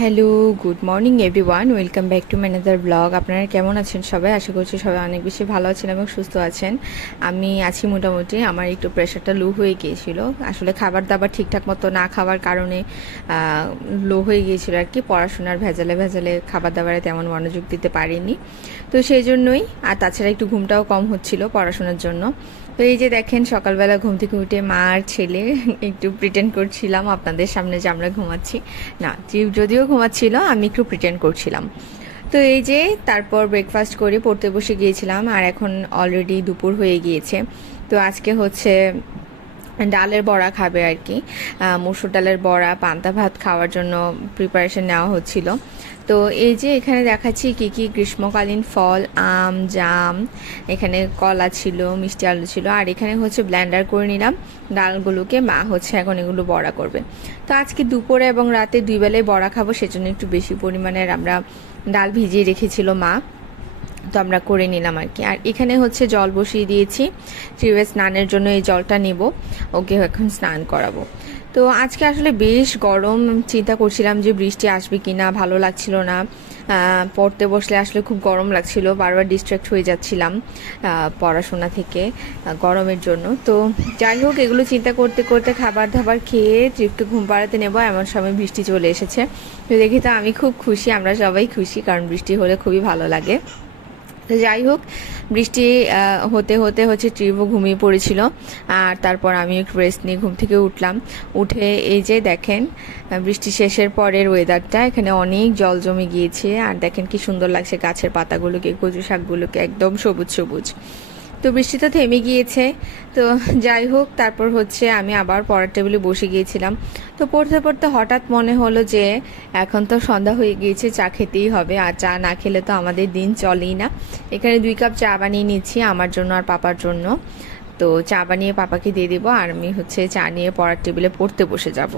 Hello good morning everyone welcome back to manager blog আপনারা কেমন আছেন সবাই? আশা করছি সবাই অনেক বেশি ভালো আছেন এবং সুস্থ আছেন। আমি আছি মোটামুটি, আমার একটু প্রেশারটা লো হয়ে গিয়েছিল। আসলে খাবার দাবার ঠিকঠাক মতো না খাওয়ার কারণে লো হয়ে গিয়েছিল আর কি। পড়াশোনার ভেজালে ভেজালে খাবার দাবারে তেমন মনোযোগ দিতে পারিনি। তো সেই জন্যই, আর তাছাড়া একটু ঘুমটাও কম হচ্ছিল পড়াশোনার জন্য। তো এই যে দেখেন, সকালবেলা ঘুম থেকে উঠে মা আর ছেলে একটু প্রিটেন্ড করছিলাম আপনাদের সামনে যে আমরা ঘুমাচ্ছি। না যদিও ঘুমাচ্ছিল, আমি একটু প্রিটেন্ড করছিলাম। তো এই যে তারপর ব্রেকফাস্ট করে পড়তে বসে গিয়েছিলাম, আর এখন অলরেডি দুপুর হয়ে গিয়েছে। তো আজকে হচ্ছে ডালের বড়া খাবে আর কি। মসুর ডালের বড়া, পান্তা ভাত খাওয়ার জন্য প্রিপারেশন নেওয়া হচ্ছিল। তো এই যে এখানে দেখাচ্ছি কি কি গ্রীষ্মকালীন ফল, আম, জাম, এখানে কলা ছিল, মিষ্টি আলু ছিল, আর এখানে হচ্ছে ব্ল্যান্ডার করে নিলাম। ডালগুলোকে মা হচ্ছে এখন এগুলো বড়া করবে। তো আজকে দুপুরে এবং রাতে দুই বেলায় বড়া খাব, সেজন্য একটু বেশি পরিমাণের আমরা ডাল ভিজিয়ে রেখেছিল মা। তো আমরা করে নিলাম আর কি। আর এখানে হচ্ছে জল বসিয়ে দিয়েছি। ট্রিউবে স্নানের জন্য এই জলটা নেব। ওকে এখন স্নান করাবো। তো আজকে আসলে বেশ গরম। চিন্তা করছিলাম যে বৃষ্টি আসবে কি না ভালো লাগছিল না। পড়তে বসলে আসলে খুব গরম লাগছিল। বারবার ডিস্ট্র্যাক্ট হয়ে যাচ্ছিলাম পড়াশোনা থেকে গরমের জন্য। তো যাই হোক, এগুলো চিন্তা করতে করতে খাবার দাবার খেয়ে ট্রিপকে ঘুম পাড়াতে নেব। এমন সময় বৃষ্টি চলে এসেছে। তো দেখি তো আমি খুব খুশি, আমরা সবাই খুশি, কারণ বৃষ্টি হলে খুবই ভালো লাগে। যাই হোক, বৃষ্টি হতে হতে হচ্ছে ট্রিপও ঘুমিয়ে পড়েছিল। আর তারপর আমি একটু রেস্ট নিয়ে ঘুম থেকে উঠলাম। উঠে এই যে দেখেন বৃষ্টি শেষের পরের ওয়েদারটা এখানে অনেক জল জমে গিয়েছে। আর দেখেন কি সুন্দর লাগছে গাছের পাতাগুলোকে, কচু শাকগুলোকে, একদম সবুজ সবুজ। তো বৃষ্টি তো থেমে গিয়েছে। তো যাই হোক, তারপর হচ্ছে আমি আবার পড়ার টেবিলে বসে গিয়েছিলাম। তো পড়তে পড়তে হঠাৎ মনে হলো যে এখন তো সন্ধ্যা হয়ে গিয়েছে, চা খেতেই হবে। আর চা না খেলে তো আমাদের দিন চলেই না। এখানে দুই কাপ চা বানিয়ে নিচ্ছি আমার জন্য আর পাপার জন্য। তো চা বানিয়ে পাপাকে দিয়ে দেবো আর আমি হচ্ছে চা নিয়ে পড়ার টেবিলে পড়তে বসে যাব।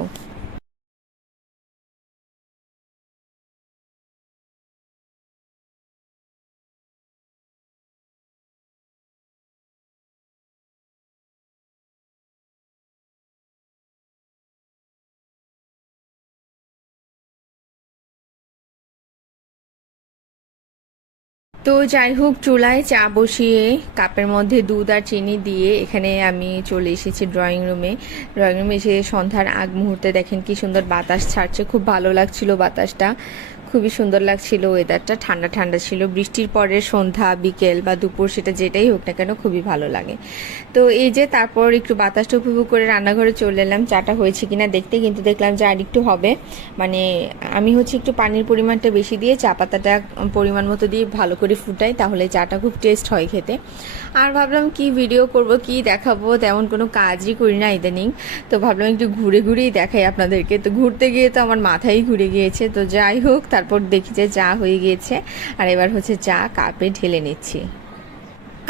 তো যাই হোক, চুলায় চা বসিয়ে কাপের মধ্যে দুধ আর চিনি দিয়ে এখানে আমি চলে এসেছি ড্রয়িং রুমে ড্রয়িং রুমে এসে সন্ধ্যার আগ মুহূর্তে দেখেন কি সুন্দর বাতাস ছাড়ছে, খুব ভালো লাগছিল বাতাসটা। খুবই সুন্দর লাগছিল ওয়েদারটা ঠান্ডা ঠান্ডা ছিল। বৃষ্টির পরে সন্ধ্যা, বিকেল বা দুপুর সেটা যেটাই হোক না কেন খুবই ভালো লাগে। তো এই যে তারপর একটু বাতাসটা উপভোগ করে রান্নাঘরে চলে এলাম, চাটা হয়েছে কিনা দেখতে কিন্তু দেখলাম যে আর একটু হবে। মানে আমি হচ্ছে একটু পানির পরিমাণটা বেশি দিয়ে চা পাতাটা পরিমাণ মতো দিয়ে ভালো করে ফুটাই, তাহলে চাটা খুব টেস্ট হয় খেতে। আর ভাবলাম কি ভিডিও করব, কি দেখাবো, তেমন কোনো কাজই করি না ইদানিং তো ভাবলাম একটু ঘুরে ঘুরেই দেখাই আপনাদেরকে। তো ঘুরতে গিয়ে তো আমার মাথাই ঘুরে গিয়েছে। তো যাই হোক তারপর দেখি যে যা হয়ে গিয়েছে। আর এবার হচ্ছে চা কাপে ঢেলে নিচ্ছি।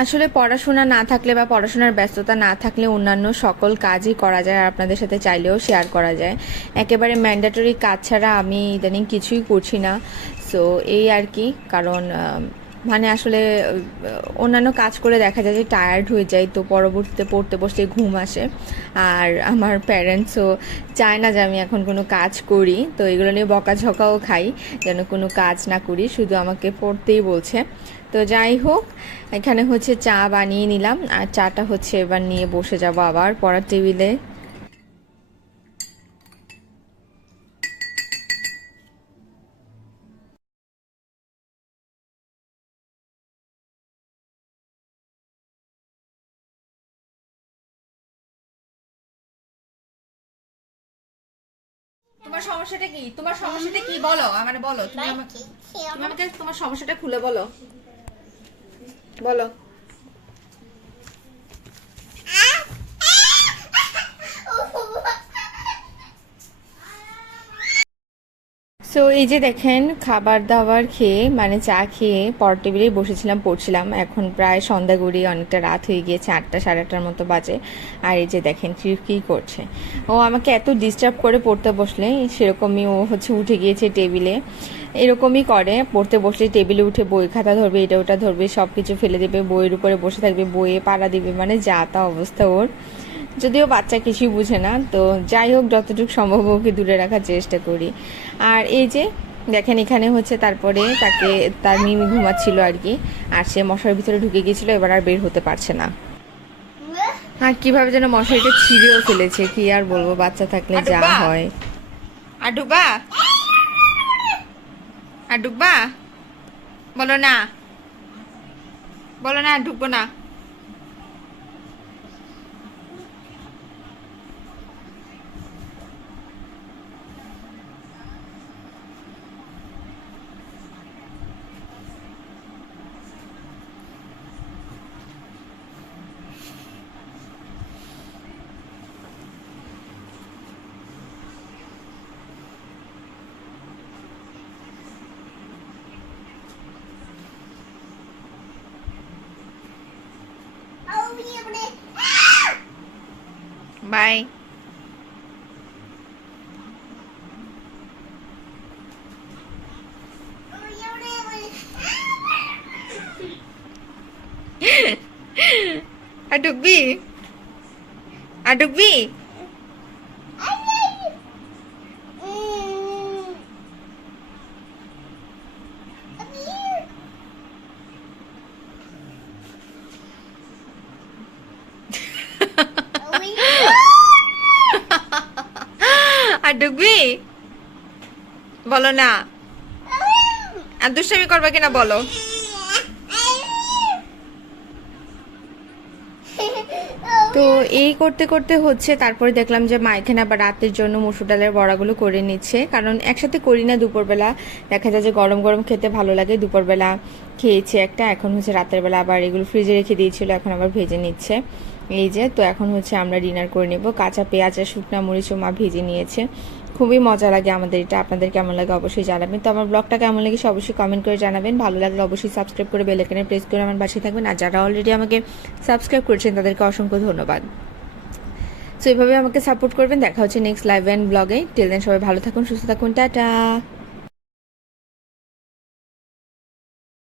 আসলে পড়াশোনা না থাকলে বা পড়াশোনার ব্যস্ততা না থাকলে অন্যান্য সকল কাজই করা যায় আর আপনাদের সাথে চাইলেও শেয়ার করা যায়। একেবারে ম্যান্ডেটরি কাজ ছাড়া আমি ইদানিং কিছুই করছি না। সো এই আর কি, কারণ মানে আসলে অন্যান্য কাজ করে দেখা যায় যে টায়ার্ড হয়ে যায় তো পরবর্তীতে পড়তে বসলে ঘুম আসে। আর আমার প্যারেন্টসও চায় না যে আমি এখন কোনো কাজ করি, তো এগুলো নিয়ে বকাঝকাও খাই, যেন কোনো কাজ না করি, শুধু আমাকে পড়তেই বলছে। তো যাই হোক, এখানে হচ্ছে চা বানিয়ে নিলাম, আর চাটা হচ্ছে এবার নিয়ে বসে যাব আবার পড়ার টেবিলে। তোমার সমস্যাটা কি? তোমার সমস্যাটা কি বলো? আমার বলো তুমি আমাকে তুমি আমাকে তোমার সমস্যাটা খুলে বলো। বলো। সো এই যে দেখেন, খাবার দাবার খেয়ে মানে চা খেয়ে পর টেবিলেই বসেছিলাম, পড়ছিলাম। এখন প্রায় সন্ধ্যা গড়িয়ে অনেকটা রাত হয়ে গিয়েছে, আটটা, সাড়ে আটটার মতো বাজে। আর এই যে দেখেন ট্রিপ কী করছে? ও আমাকে এত ডিস্টার্ব করে পড়তে বসলে, সেরকমই ও হচ্ছে উঠে গিয়েছে টেবিলে এরকমই করে, পড়তে বসলে টেবিলে উঠে বই খাতা ধরবে, এটা ওটা ধরবে সব কিছু ফেলে দেবে, বইয়ের উপরে বসে থাকবে, বইয়ে পাড়া দিবে মানে যা তা অবস্থা ওর। যদিও বাচ্চা কিছুই বুঝে না তো যাই হোক যতটুকু সম্ভব ওকে দূরে রাখার চেষ্টা করি। আর এই যে দেখেন এখানে হচ্ছে তারপরে তাকে তার মিমি ঘুমাচ্ছিল আর কি আর সে মশার ভিতরে ঢুকে গিয়েছিল এবার আর বের হতে পারছে না। আর কীভাবে যেন মশারিটা ছিঁড়েও ফেলেছে কি আর বলব বাচ্চা থাকলে যা হয়। আর ডুবা আর ডুববা বলো না। বলো না আর ঢুকবো না বাই আর ঢুকবি আর ঢুকবি আর ঢুকবি বলো না। আর দুষ্টামি করবে কিনা বলো। তো এই করতে করতে হচ্ছে, তারপরে দেখলাম যে মা এখানে আবার রাতের জন্য মসুর ডালের বড়াগুলো করে নিচ্ছে। কারণ একসাথে করি না দুপুরবেলা। দেখা যায় যে গরম গরম খেতে ভালো লাগে, দুপুরবেলা খেয়েছে একটা, এখন হচ্ছে রাতের বেলা আবার এগুলো ফ্রিজে রেখে দিয়েছিল, এখন আবার ভেজে নিচ্ছে। এই যে, তো এখন হচ্ছে আমরা ডিনার করে নেব। কাঁচা পেঁয়াজ আর শুকনা মরিচও মা ভেজে নিয়েছে। খুবই মজা লাগে আমাদের এটা। আপনাদের কেমন লাগে অবশ্যই জানাবেন। তো আমার ব্লগটা কেমন লেগেছে অবশ্যই কমেন্ট করে জানাবেন। ভালো লাগলে অবশ্যই সাবস্ক্রাইব করে বেল আইকনে প্রেস করে আমার পাশে থাকবেন। আর যারা অলরেডি আমাকে সাবস্ক্রাইব করেছেন, তাদেরকে অসংখ্য ধন্যবাদ। সো এইভাবে আমাকে সাপোর্ট করবেন। দেখা হচ্ছে নেক্সট লাইভ অ্যান্ড ব্লগে টেল দেন সবাই ভালো থাকুন, সুস্থ থাকুন। টাটা!